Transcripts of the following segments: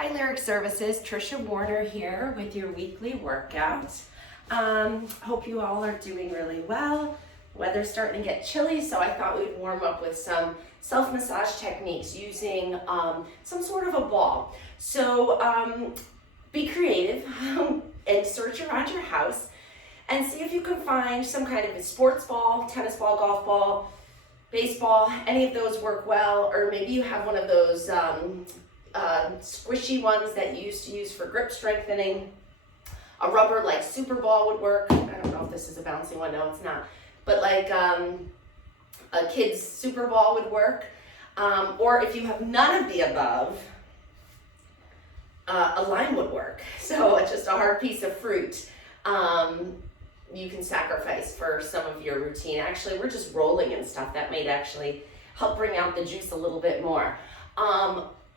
Hi Lyric Services, Trisha Warner here with your weekly workout. Hope you all are doing really well. Weather's starting to get chilly, so I thought we'd warm up with some self-massage techniques using some sort of a ball. So be creative and search around your house and see if you can find some kind of a sports ball, tennis ball, golf ball, baseball. Any of those work well, or maybe you have one of those squishy ones that you used to use for grip strengthening. A rubber like Super Ball would work. I don't know if this is a bouncy one. No, it's not. But like a kid's Super Ball would work. Or if you have none of the above, a lime would work. So it's just a hard piece of fruit you can sacrifice for some of your routine. Actually, we're just rolling and stuff. That might actually help bring out the juice a little bit more.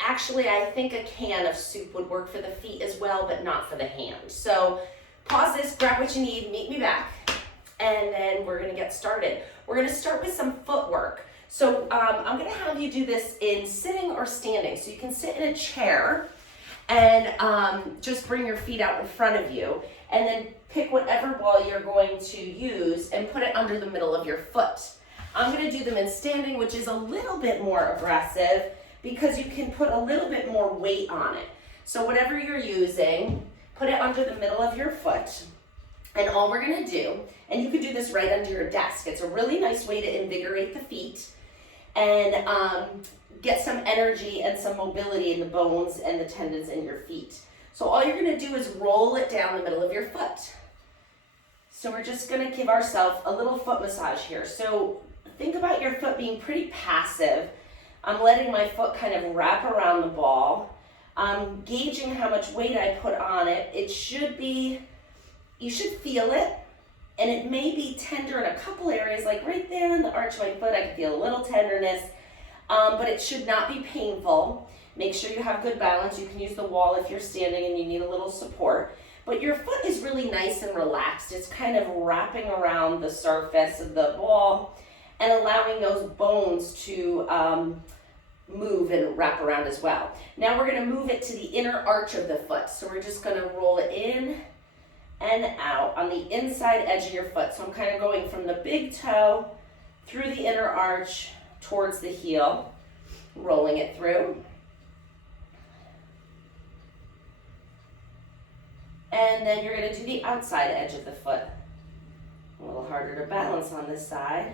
Actually, I think a can of soup would work for the feet as well, but not for the hands. So pause this, grab what you need, meet me back, and then we're gonna get started. We're gonna start with some footwork. So I'm gonna have you do this in sitting or standing. So you can sit in a chair and just bring your feet out in front of you, and then pick whatever ball you're going to use and put it under the middle of your foot. I'm gonna do them in standing, which is a little bit more aggressive, because you can put a little bit more weight on it. So whatever you're using, put it under the middle of your foot. And all we're gonna do, and you can do this right under your desk. It's a really nice way to invigorate the feet and get some energy and some mobility in the bones and the tendons in your feet. So all you're gonna do is roll it down the middle of your foot. So we're just gonna give ourselves a little foot massage here. So think about your foot being pretty passive. I'm letting my foot kind of wrap around the ball. I'm gauging how much weight I put on it. It should be, you should feel it, and it may be tender in a couple areas, like right there in the arch of my foot, I can feel a little tenderness, but it should not be painful. Make sure you have good balance. You can use the wall if you're standing and you need a little support. But your foot is really nice and relaxed. It's kind of wrapping around the surface of the ball and allowing those bones to move and wrap around as well. Now we're gonna move it to the inner arch of the foot. So we're just gonna roll it in and out on the inside edge of your foot. So I'm kind of going from the big toe through the inner arch towards the heel, rolling it through. And then you're gonna do the outside edge of the foot. A little harder to balance on this side.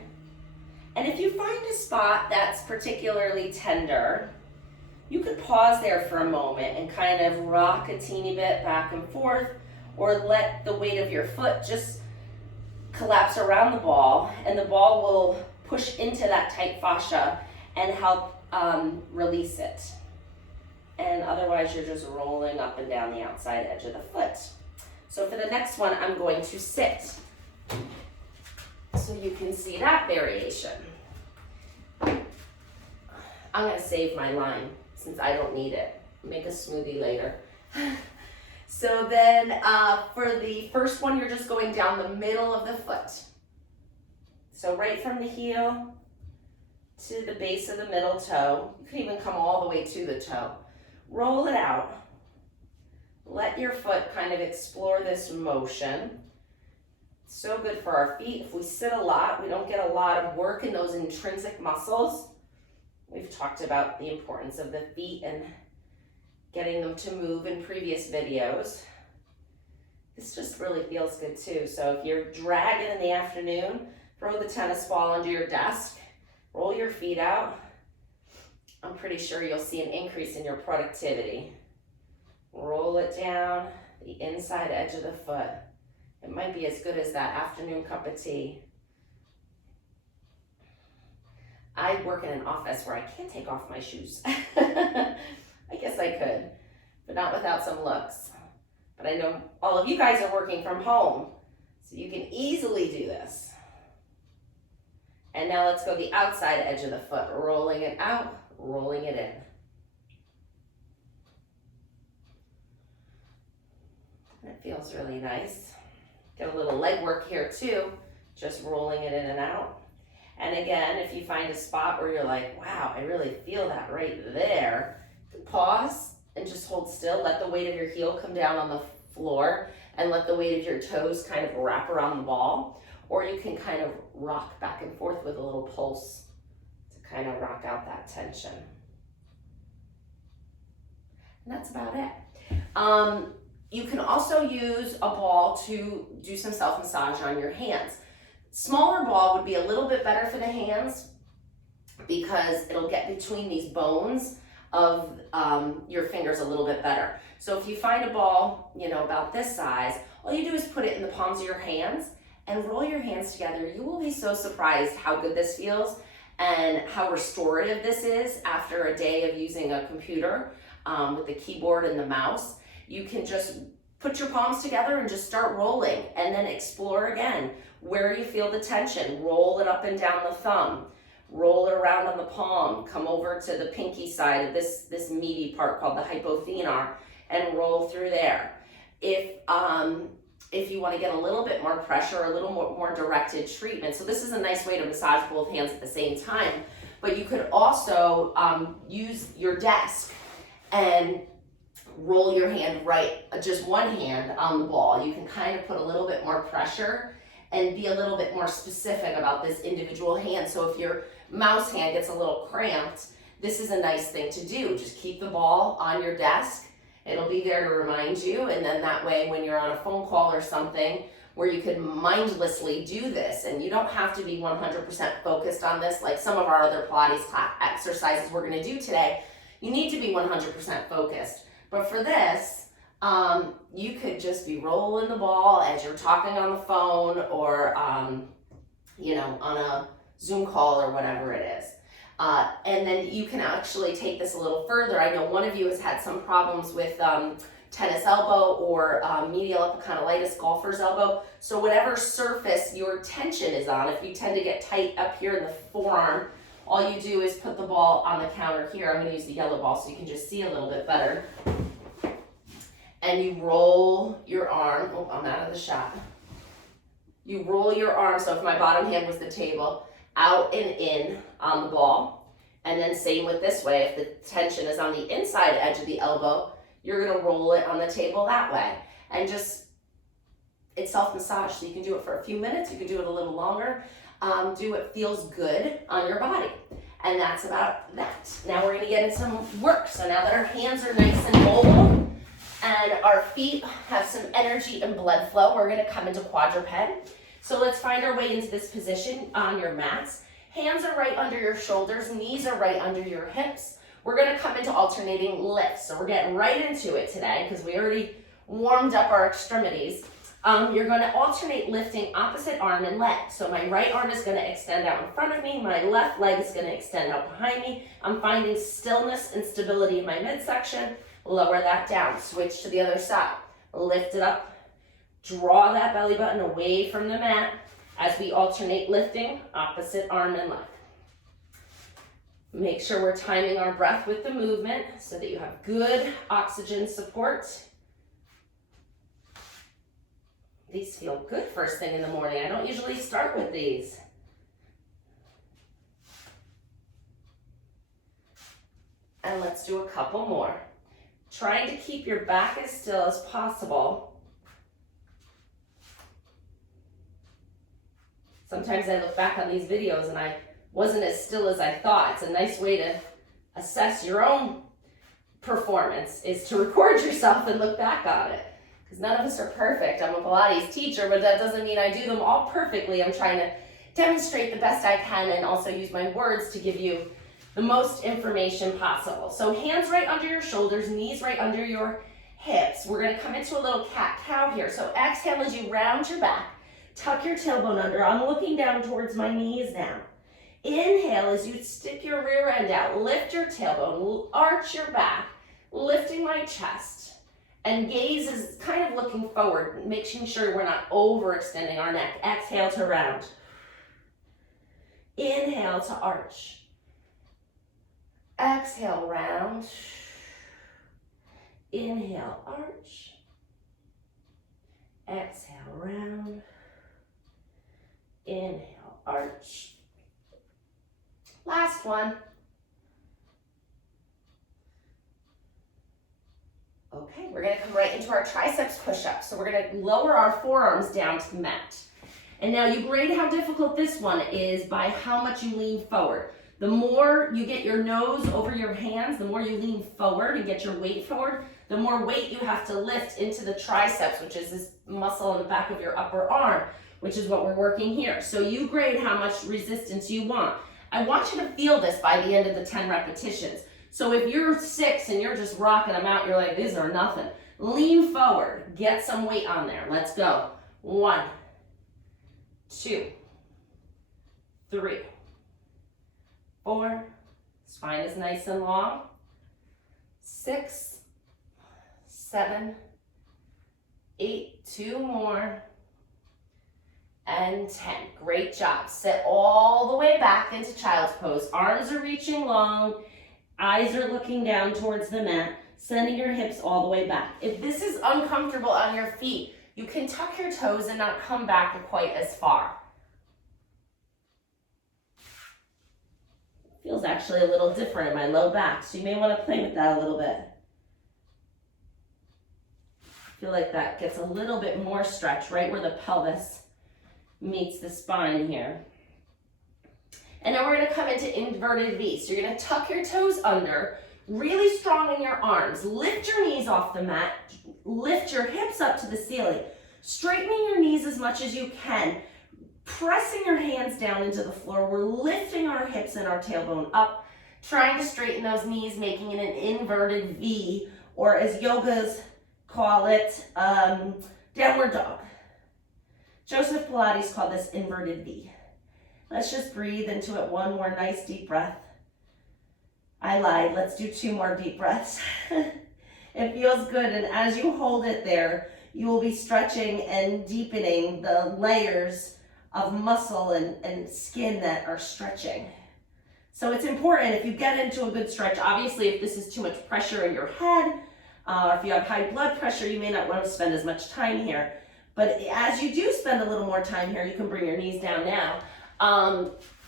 And if you find a spot that's particularly tender, you could pause there for a moment and kind of rock a teeny bit back and forth, or let the weight of your foot just collapse around the ball, and the ball will push into that tight fascia and help release it. And otherwise you're just rolling up and down the outside edge of the foot. So for the next one, I'm going to sit. So you can see that variation. I'm gonna save my line since I don't need it. Make a smoothie later. So then for the first one, you're just going down the middle of the foot. So right from the heel to the base of the middle toe. You can even come all the way to the toe. Roll it out. Let your foot kind of explore this motion. So good for our feet. If we sit a lot, we don't get a lot of work in those intrinsic muscles. We've talked about the importance of the feet and getting them to move in previous videos. This just really feels good too. So if you're dragging in the afternoon, throw the tennis ball under your desk, roll your feet out. I'm pretty sure you'll see an increase in your productivity. Roll it down the inside edge of the foot. It might be as good as that afternoon cup of tea. I work in an office where I can't take off my shoes. I guess I could, but not without some looks. But I know all of you guys are working from home, so you can easily do this. And now let's go the outside edge of the foot, rolling it out, rolling it in. That feels really nice. Get a little leg work here too, just rolling it in and out. And again, if you find a spot where you're like, wow, I really feel that right there, pause and just hold still. Let the weight of your heel come down on the floor and let the weight of your toes kind of wrap around the ball. Or you can kind of rock back and forth with a little pulse to kind of rock out that tension. And that's about it. You can also use a ball to do some self-massage on your hands. Smaller ball would be a little bit better for the hands because it'll get between these bones of your fingers a little bit better. So if you find a ball, about this size, all you do is put it in the palms of your hands and roll your hands together. You will be so surprised how good this feels and how restorative this is after a day of using a computer with the keyboard and the mouse. You can just put your palms together and just start rolling, and then explore again where you feel the tension. Roll it up and down the thumb, roll it around on the palm, come over to the pinky side of this meaty part called the hypothenar and roll through there. If you want to get a little bit more pressure, a little more directed treatment, so this is a nice way to massage both hands at the same time, but you could also use your desk and roll your hand right, just one hand on the ball. You can kind of put a little bit more pressure and be a little bit more specific about this individual hand. So if your mouse hand gets a little cramped, this is a nice thing to do. Just keep the ball on your desk. It'll be there to remind you, and then that way when you're on a phone call or something where you could mindlessly do this, and you don't have to be 100% focused on this like some of our other Pilates exercises we're gonna do today. You need to be 100% focused. But for this, you could just be rolling the ball as you're talking on the phone or, on a Zoom call or whatever it is. And then you can actually take this a little further. I know one of you has had some problems with tennis elbow or medial epicondylitis, golfer's elbow. So whatever surface your tension is on, if you tend to get tight up here in the forearm, all you do is put the ball on the counter here. I'm going to use the yellow ball so you can just see a little bit better. And you roll your arm. Oh, I'm out of the shot. You roll your arm, so if my bottom hand was the table, out and in on the ball. And then same with this way. If the tension is on the inside edge of the elbow, you're going to roll it on the table that way. And it's self-massage, so you can do it for a few minutes. You can do it a little longer. Do what feels good on your body. And that's about that. Now we're going to get into some work. So now that our hands are nice and mobile and our feet have some energy and blood flow, we're going to come into quadruped. So let's find our way into this position on your mats. Hands are right under your shoulders, knees are right under your hips. We're going to come into alternating lifts. So we're getting right into it today because we already warmed up our extremities. You're going to alternate lifting opposite arm and leg. So my right arm is going to extend out in front of me. My left leg is going to extend out behind me. I'm finding stillness and stability in my midsection. Lower that down. Switch to the other side. Lift it up. Draw that belly button away from the mat as we alternate lifting opposite arm and leg. Make sure we're timing our breath with the movement so that you have good oxygen support. These feel good first thing in the morning. I don't usually start with these. And let's do a couple more. Trying to keep your back as still as possible. Sometimes I look back on these videos and I wasn't as still as I thought. It's a nice way to assess your own performance, is to record yourself and look back on it. Because none of us are perfect. I'm a Pilates teacher, but that doesn't mean I do them all perfectly. I'm trying to demonstrate the best I can and also use my words to give you the most information possible. So hands right under your shoulders, knees right under your hips. We're going to come into a little cat-cow here. So exhale as you round your back. Tuck your tailbone under. I'm looking down towards my knees now. Inhale as you stick your rear end out. Lift your tailbone, arch your back, lifting my chest. And gaze is kind of looking forward, making sure we're not overextending our neck. Exhale to round. Inhale to arch. Exhale, round. Inhale, arch. Exhale, round. Inhale, arch. Last one. Okay, we're gonna come right into our triceps push-up. So we're gonna lower our forearms down to the mat. And now you grade how difficult this one is by how much you lean forward. The more you get your nose over your hands, the more you lean forward and get your weight forward, the more weight you have to lift into the triceps, which is this muscle in the back of your upper arm, which is what we're working here. So you grade how much resistance you want. I want you to feel this by the end of the 10 repetitions. So if you're 6 and you're just rocking them out, you're like, these are nothing. Lean forward, get some weight on there. Let's go. 1, 2, 3, 4, spine is nice and long. 6, 7, 8, 2 more, and 10. Great job. Sit all the way back into child's pose. Arms are reaching long, eyes are looking down towards the mat, sending your hips all the way back. If this is uncomfortable on your feet, you can tuck your toes and not come back quite as far. Feels actually a little different in my low back, so you may want to play with that a little bit. I feel like that gets a little bit more stretch right where the pelvis meets the spine here. And now we're going to come into inverted V. So you're going to tuck your toes under, really strong in your arms. Lift your knees off the mat. Lift your hips up to the ceiling. Straightening your knees as much as you can. Pressing your hands down into the floor. We're lifting our hips and our tailbone up, trying to straighten those knees, making it an inverted V, or as yogas call it, downward dog. Joseph Pilates called this inverted V. Let's just breathe into it. One more nice deep breath. I lied. Let's do 2 more deep breaths. It feels good, and as you hold it there, you will be stretching and deepening the layers of muscle and skin that are stretching. So it's important if you get into a good stretch. Obviously, if this is too much pressure in your head, or if you have high blood pressure, you may not want to spend as much time here. But as you do spend a little more time here, you can bring your knees down now.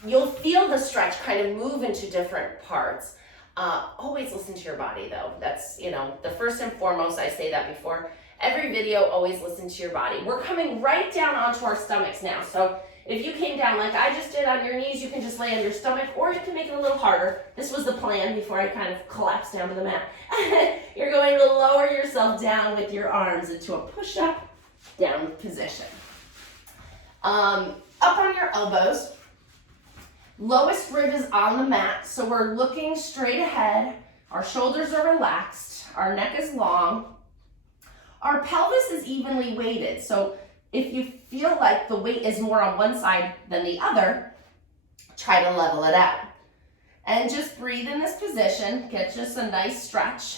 You'll feel the stretch kind of move into different parts. Always listen to your body though. That's, the first and foremost, I say that before every video, always listen to your body. We're coming right down onto our stomachs now. So if you came down like I just did on your knees, you can just lay on your stomach, or you can make it a little harder. This was the plan before I kind of collapsed down to the mat. You're going to lower yourself down with your arms into a push-up, down position. Up on your elbows. Lowest rib is on the mat, so we're looking straight ahead. Our shoulders are relaxed. Our neck is long. Our pelvis is evenly weighted, so if you feel like the weight is more on one side than the other, try to level it out. And just breathe in this position. Get just a nice stretch.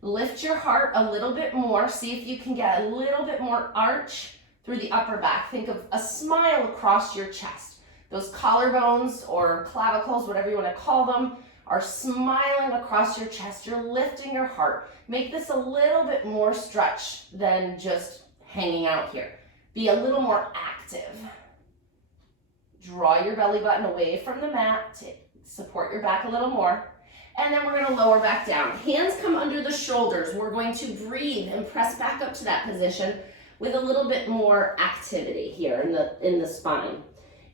Lift your heart a little bit more. See if you can get a little bit more arch through the upper back. Think of a smile across your chest. Those collarbones or clavicles, whatever you want to call them, are smiling across your chest. You're lifting your heart. Make this a little bit more stretch than just hanging out here. Be a little more active. Draw your belly button away from the mat to support your back a little more. And then we're going to lower back down. Hands come under the shoulders. We're going to breathe and press back up to that position with a little bit more activity here in the spine.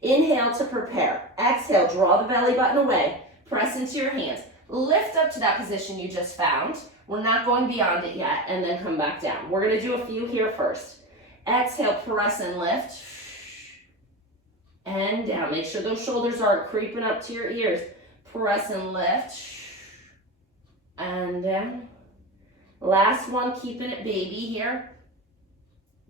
Inhale to prepare. Exhale, draw the belly button away. Press into your hands. Lift up to that position you just found. We're not going beyond it yet, and then come back down. We're going to do a few here first. Exhale, press and lift. And down. Make sure those shoulders aren't creeping up to your ears. Press and lift. And down. Last one, keeping it baby here.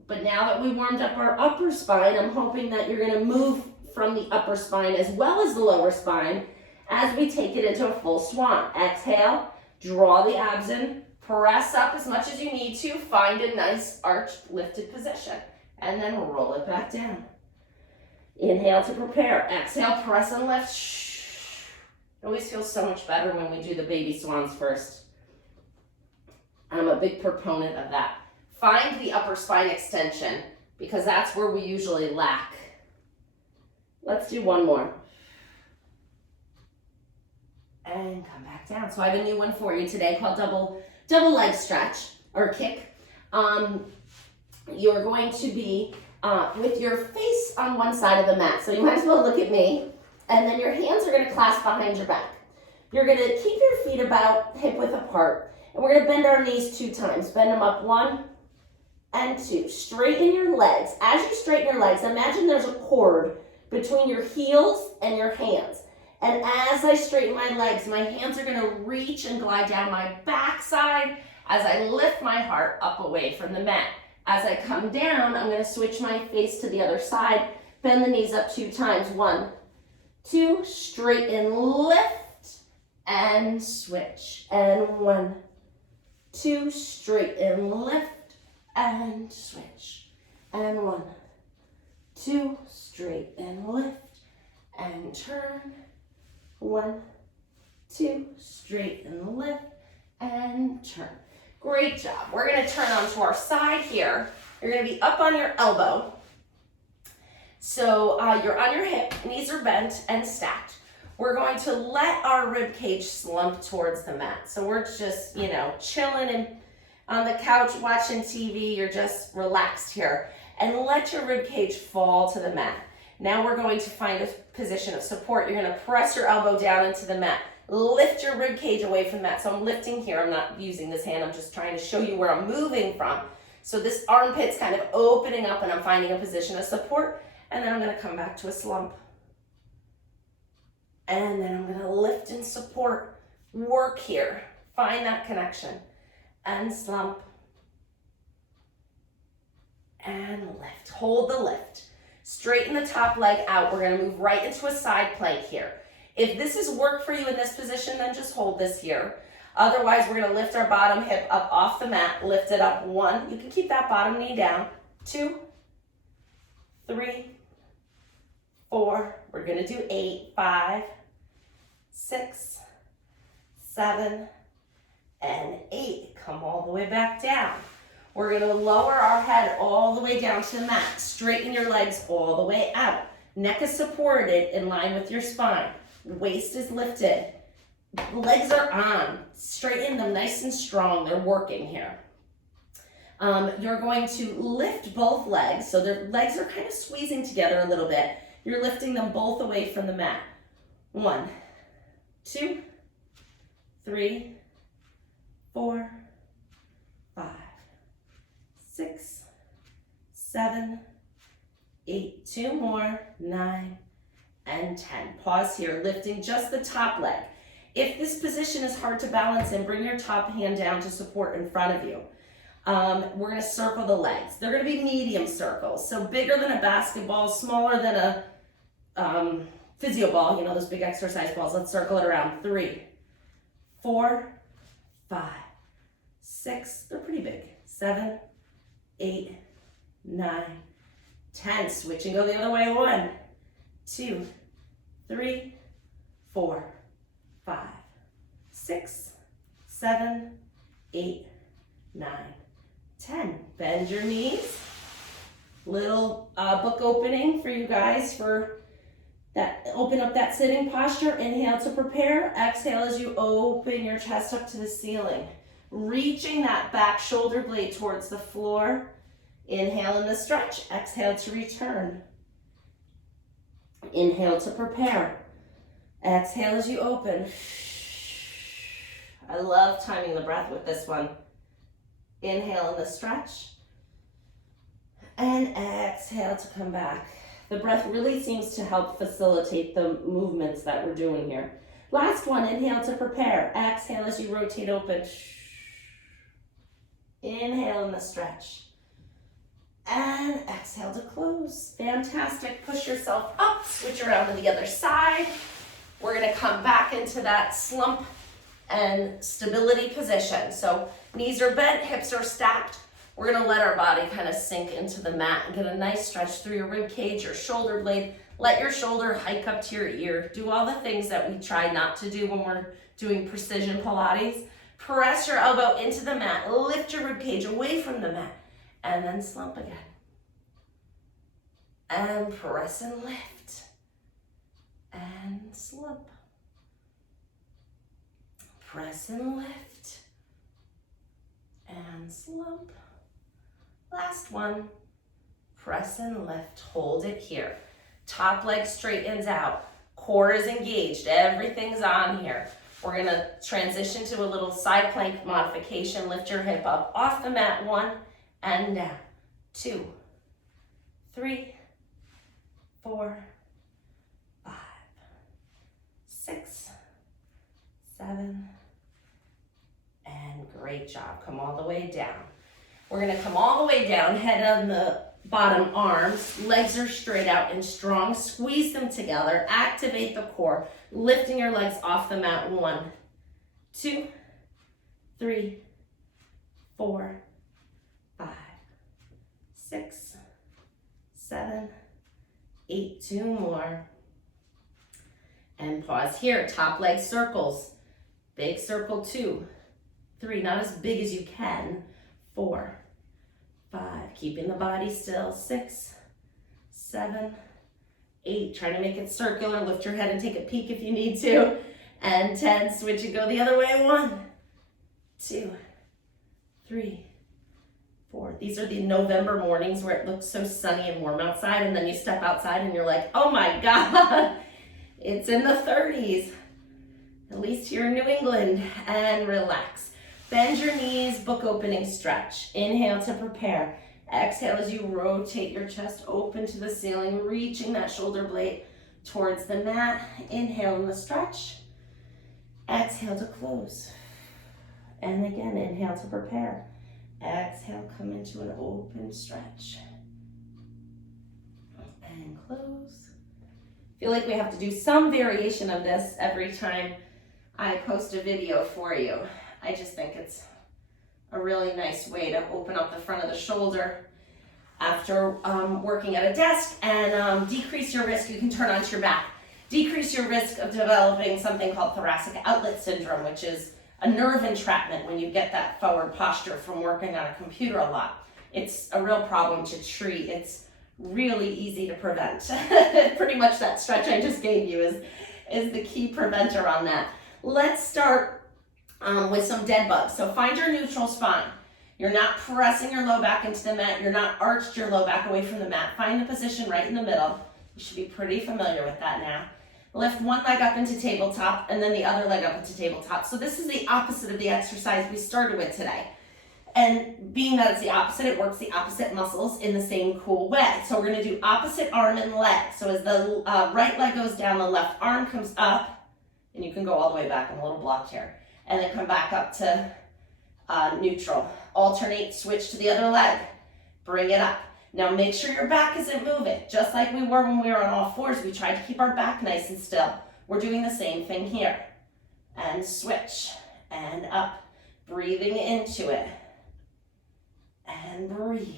But now that we warmed up our upper spine, I'm hoping that you're going to move from the upper spine as well as the lower spine as we take it into a full swan. Exhale, draw the abs in, press up as much as you need to, find a nice arched lifted position, and then roll it back down. Inhale to prepare. Exhale, press and lift. It always feels so much better when we do the baby swans first. I'm a big proponent of that. Find the upper spine extension because that's where we usually lack. Let's do one more. And come back down. So I have a new one for you today called double leg stretch. or kick. You're going to be with your face on one side of the mat. So you might as well look at me. And then your hands are going to clasp behind your back. You're going to keep your feet about hip width apart. And we're going to bend our knees 2 times. Bend them up 1 and 2. Straighten your legs. As you straighten your legs, imagine there's a cord between your heels and your hands. And as I straighten my legs, my hands are going to reach and glide down my backside as I lift my heart up away from the mat. As I come down, I'm going to switch my face to the other side. Bend the knees up 2 times. 1, 2, straighten, lift, and switch. And 1, 2, straighten, lift, and switch. And 1, 2, straighten, lift, and turn. 1, 2, straighten, lift, and turn. Great job. We're going to turn onto our side here. You're going to be up on your elbow. So you're on your hip, knees are bent and stacked. We're going to let our rib cage slump towards the mat. So we're just, chilling and on the couch watching TV. You're just relaxed here. And let your rib cage fall to the mat. Now we're going to find a position of support. You're going to press your elbow down into the mat. Lift your rib cage away from that. So I'm lifting here. I'm not using this hand. I'm just trying to show you where I'm moving from. So this armpit's kind of opening up and I'm finding a position of support. And then I'm going to come back to a slump. And then I'm going to lift and support. Work here. Find that connection. And slump. And lift. Hold the lift. Straighten the top leg out. We're going to move right into a side plank here. If this has worked for you in this position, then just hold this here. Otherwise, we're going to lift our bottom hip up off the mat. Lift it up. 1. You can keep that bottom knee down. 2, 3, 4. We're going to do 8, 5, 6, 7, and 8. Come all the way back down. We're going to lower our head all the way down to the mat. Straighten your legs all the way out. Neck is supported in line with your spine. Waist is lifted. Legs are on. Straighten them nice and strong. They're working here. You're going to lift both legs. So their legs are kind of squeezing together a little bit. You're lifting them both away from the mat. 1, 2, 3, 4, 5, 6, 7, 8. 2 more. 9. And 10. Pause here, lifting just the top leg. If this position is hard to balance in, bring your top hand down to support in front of you. We're going to circle the legs. They're going to be medium circles, so bigger than a basketball, smaller than a physio ball, those big exercise balls. Let's circle it around. 3, 4, 5, 6. They're pretty big. 7, 8, 9, 10. Switch and go the other way. 1, 2, 3, 4, 5, 6, 7, 8, 9, 10. Bend your knees. Little book opening for you guys for that. Open up that sitting posture. Inhale to prepare. Exhale as you open your chest up to the ceiling. Reaching that back shoulder blade towards the floor. Inhale in the stretch. Exhale to return. Inhale to prepare. Exhale as you open. I love timing the breath with this one. Inhale in the stretch. And exhale to come back. The breath really seems to help facilitate the movements that we're doing here. Last one, inhale to prepare. Exhale as you rotate open. Inhale in the stretch. And exhale to close. Fantastic. Push yourself up. Switch around to the other side. We're going to come back into that slump and stability position. So knees are bent, hips are stacked. We're going to let our body kind of sink into the mat and get a nice stretch through your rib cage, your shoulder blade. Let your shoulder hike up to your ear. Do all the things that we try not to do when we're doing precision Pilates. Press your elbow into the mat. Lift your rib cage away from the mat. And then slump again. And press and lift. And slump. Press and lift. And and slump. Last one. Press and lift, hold it here. Top leg straightens out. Core is engaged, everything's on here. We're gonna transition to a little side plank modification. Lift your hip up off the mat, 1 and down. 2, 3, 4, 5, 6, 7, and great job. Come all the way down. We're gonna come all the way down, head on the bottom arms, legs are straight out and strong. Squeeze them together, activate the core, lifting your legs off the mat. 1, 2, 3, 4, 5, 6, 7, 8, 2 more. And pause here, top leg circles. Big circle, 2, 3, not as big as you can. 4, 5, keeping the body still. 6, 7, 8, trying to make it circular. Lift your head and take a peek if you need to. And 10, switch and go the other way. 1, 2, 3, 4. These are the November mornings where it looks so sunny and warm outside, and then you step outside and you're like, oh my God, it's in the 30s, at least here in New England. And relax. Bend your knees, book opening stretch. Inhale to prepare. Exhale as you rotate your chest open to the ceiling, reaching that shoulder blade towards the mat. Inhale in the stretch. Exhale to close. And again, inhale to prepare. Exhale, come into an open stretch. And close. Feel like we have to do some variation of this every time I post a video for you. I just think it's a really nice way to open up the front of the shoulder after working at a desk and decrease your risk. You can turn onto your back. Decrease your risk of developing something called thoracic outlet syndrome, which is a nerve entrapment when you get that forward posture from working on a computer a lot. It's a real problem to treat. It's really easy to prevent. Pretty much that stretch I just gave you is the key preventer on that. Let's start with some dead bugs. So find your neutral spine. You're not pressing your low back into the mat. You're not arched your low back away from the mat. Find the position right in the middle. You should be pretty familiar with that now. Lift one leg up into tabletop and then the other leg up into tabletop. So this is the opposite of the exercise we started with today. And being that it's the opposite, it works the opposite muscles in the same cool way. So we're gonna do opposite arm and leg. So as the right leg goes down, the left arm comes up, and you can go all the way back. I'm a little blocked here. And then come back up to neutral. Alternate, switch to the other leg. Bring it up. Now make sure your back isn't moving. Just like we were when we were on all fours, we tried to keep our back nice and still. We're doing the same thing here. And switch. And up. Breathing into it. And breathe.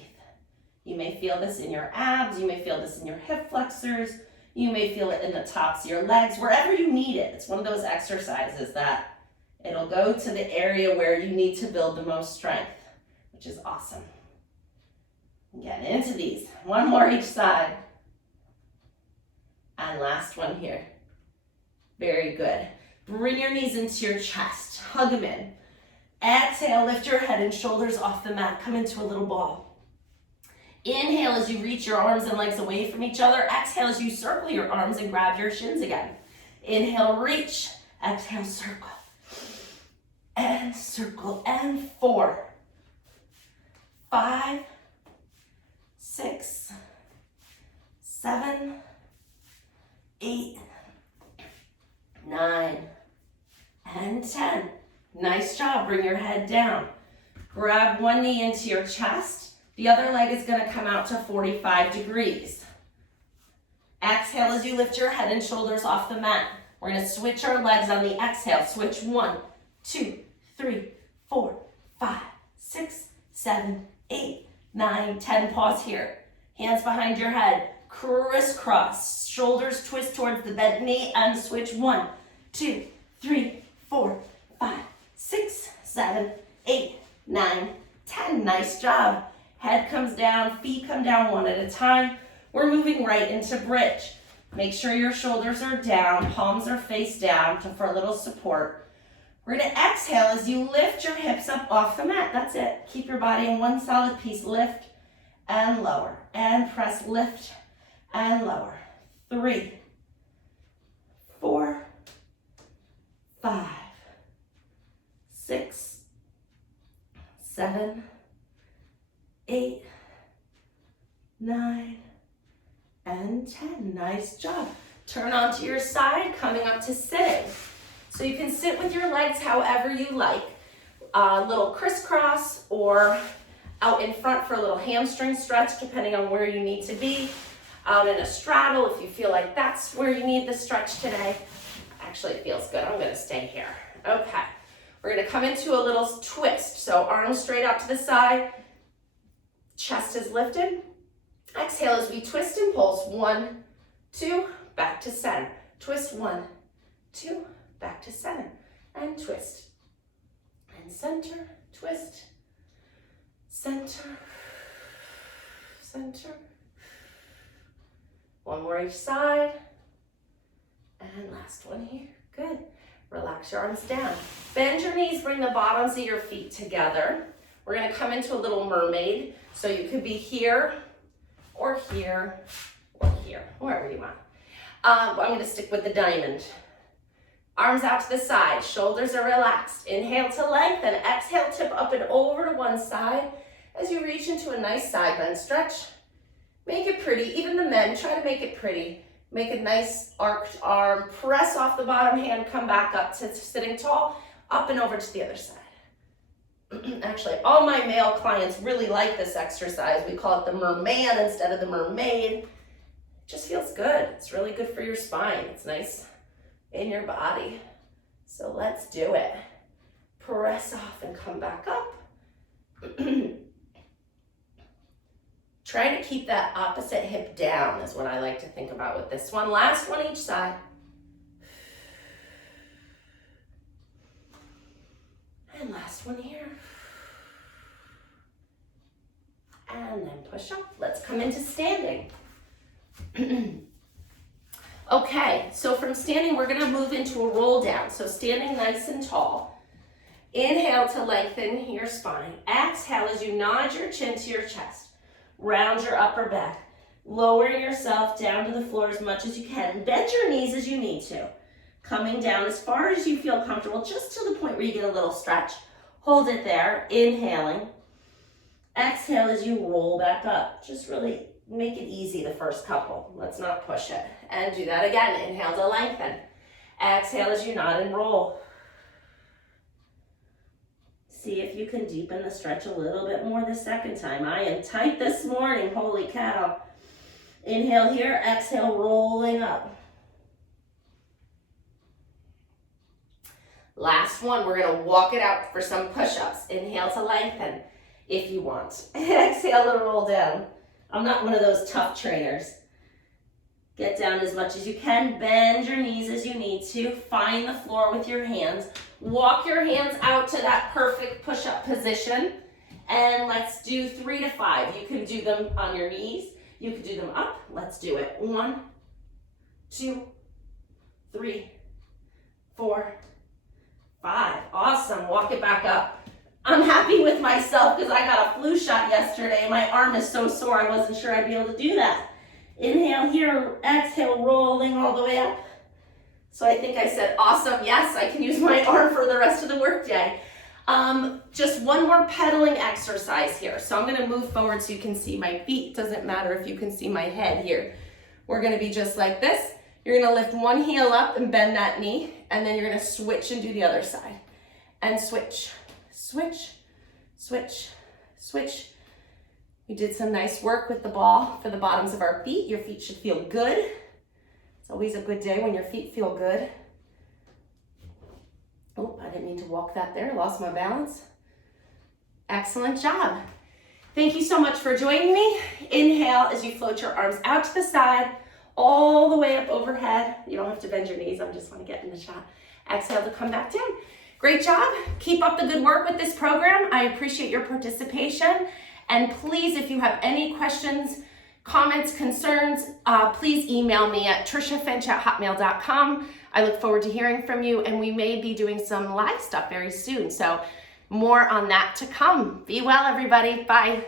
You may feel this in your abs. You may feel this in your hip flexors. You may feel it in the tops of your legs. Wherever you need it. It's one of those exercises that it'll go to the area where you need to build the most strength, which is awesome. Get into these. One more each side. And last one here. Very good. Bring your knees into your chest. Hug them in. Exhale, lift your head and shoulders off the mat. Come into a little ball. Inhale as you reach your arms and legs away from each other. Exhale as you circle your arms and grab your shins again. Inhale, reach. Exhale, circle. And circle. And 4, 5, 6, 7, 8, 9, and 10. Nice job. Bring your head down. Grab one knee into your chest. The other leg is going to come out to 45 degrees. Exhale as you lift your head and shoulders off the mat. We're going to switch our legs on the exhale. Switch 1, 2, 3, 4, 5, 6, 7, 8, 9, 10. Pause here. Hands behind your head. Crisscross. Shoulders twist towards the bent knee and switch. 1, 2, 3, 4, 5, 6, 7, 8, 9, 10. Nice job. Head comes down, feet come down one at a time. We're moving right into bridge. Make sure your shoulders are down, palms are face down for a little support. We're gonna exhale as you lift your hips up off the mat. That's it. Keep your body in one solid piece. Lift and lower and press, lift and lower. 3, 4, 5, 6, 7, 8, 9, and 10. Nice job. Turn onto your side, coming up to sitting. So you can sit with your legs however you like. A little crisscross or out in front for a little hamstring stretch, depending on where you need to be. Out in a straddle if you feel like that's where you need the stretch today. Actually, it feels good. I'm gonna stay here. Okay. We're gonna come into a little twist. So arms straight out to the side. Chest is lifted. Exhale as we twist and pulse. 1, 2, back to center. Twist, 1, 2, back to center. And twist. And center, twist. Center, center. One more each side. And last one here. Good. Relax your arms down. Bend your knees, bring the bottoms of your feet together. We're gonna come into a little mermaid. So you could be here, or here, or here, wherever you want. I'm gonna stick with the diamond. Arms out to the side, shoulders are relaxed. Inhale to lengthen, exhale, tip up and over to one side as you reach into a nice side bend stretch. Make it pretty, even the men, try to make it pretty. Make a nice arched arm, press off the bottom hand, come back up to sitting tall, up and over to the other side. Actually, all my male clients really like this exercise. We call it the merman instead of the mermaid. It just feels good. It's really good for your spine. It's nice in your body. So let's do it. Press off and come back up. Try to keep that opposite hip down is what I like to think about with this one. Last one each side. And last one here. And then push up. Let's come into standing. Okay, so from standing, we're gonna move into a roll down. So standing nice and tall. Inhale to lengthen your spine. Exhale as you nod your chin to your chest. Round your upper back. Lowering yourself down to the floor as much as you can. Bend your knees as you need to. Coming down as far as you feel comfortable, just to the point where you get a little stretch. Hold it there, inhaling. Exhale as you roll back up. Just really make it easy the first couple. Let's not push it. And do that again. Inhale to lengthen. Exhale as you nod and roll. See if you can deepen the stretch a little bit more the second time. I am tight this morning, holy cow. Inhale here, exhale, rolling up. Last one, we're gonna walk it out for some push-ups. Inhale to lengthen, if you want. Exhale to roll down. I'm not one of those tough trainers. Get down as much as you can. Bend your knees as you need to. Find the floor with your hands. Walk your hands out to that perfect push-up position. And let's do 3 to 5. You can do them on your knees. You can do them up. Let's do it. 1, 2, 3, 4, 5. Awesome. Walk it back up. I'm happy with myself because I got a flu shot yesterday. My arm is so sore I wasn't sure I'd be able to do that. Inhale here, exhale, rolling all the way up. So I think I said, awesome, yes, I can use my arm for the rest of the workday. Just one more pedaling exercise here. So I'm gonna move forward so you can see my feet. Doesn't matter if you can see my head here. We're gonna be just like this. You're gonna lift one heel up and bend that knee, and then you're gonna switch and do the other side. And switch, switch, switch, switch. We did some nice work with the ball for the bottoms of our feet. Your feet should feel good. It's always a good day when your feet feel good. Oh, I didn't mean to walk that there. Lost my balance. Excellent job. Thank you so much for joining me. Inhale as you float your arms out to the side, all the way up overhead. You don't have to bend your knees. I just want to get in the shot. Exhale to come back down. Great job. Keep up the good work with this program. I appreciate your participation. And please, if you have any questions, comments, concerns, please email me at triciafinch@hotmail.com. I look forward to hearing from you, and we may be doing some live stuff very soon. So more on that to come. Be well, everybody. Bye.